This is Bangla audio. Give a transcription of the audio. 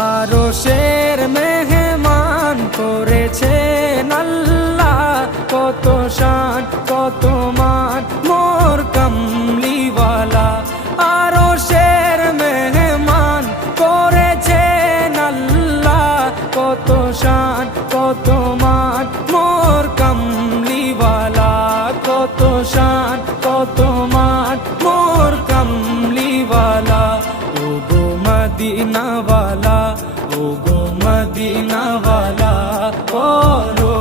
আরশের মেহমান করেছেন আল্লাহ, কত শান কত মান মোর কামলিওয়ালা। আরশের মেহমান করেছেন আল্লাহ, কত শান কত মান মোর কামলিওয়ালা, কত শান কত মান মোর কামলিওয়ালা। ও গো মদিনাওয়ালা, ও গো মদিনাওয়ালা, করো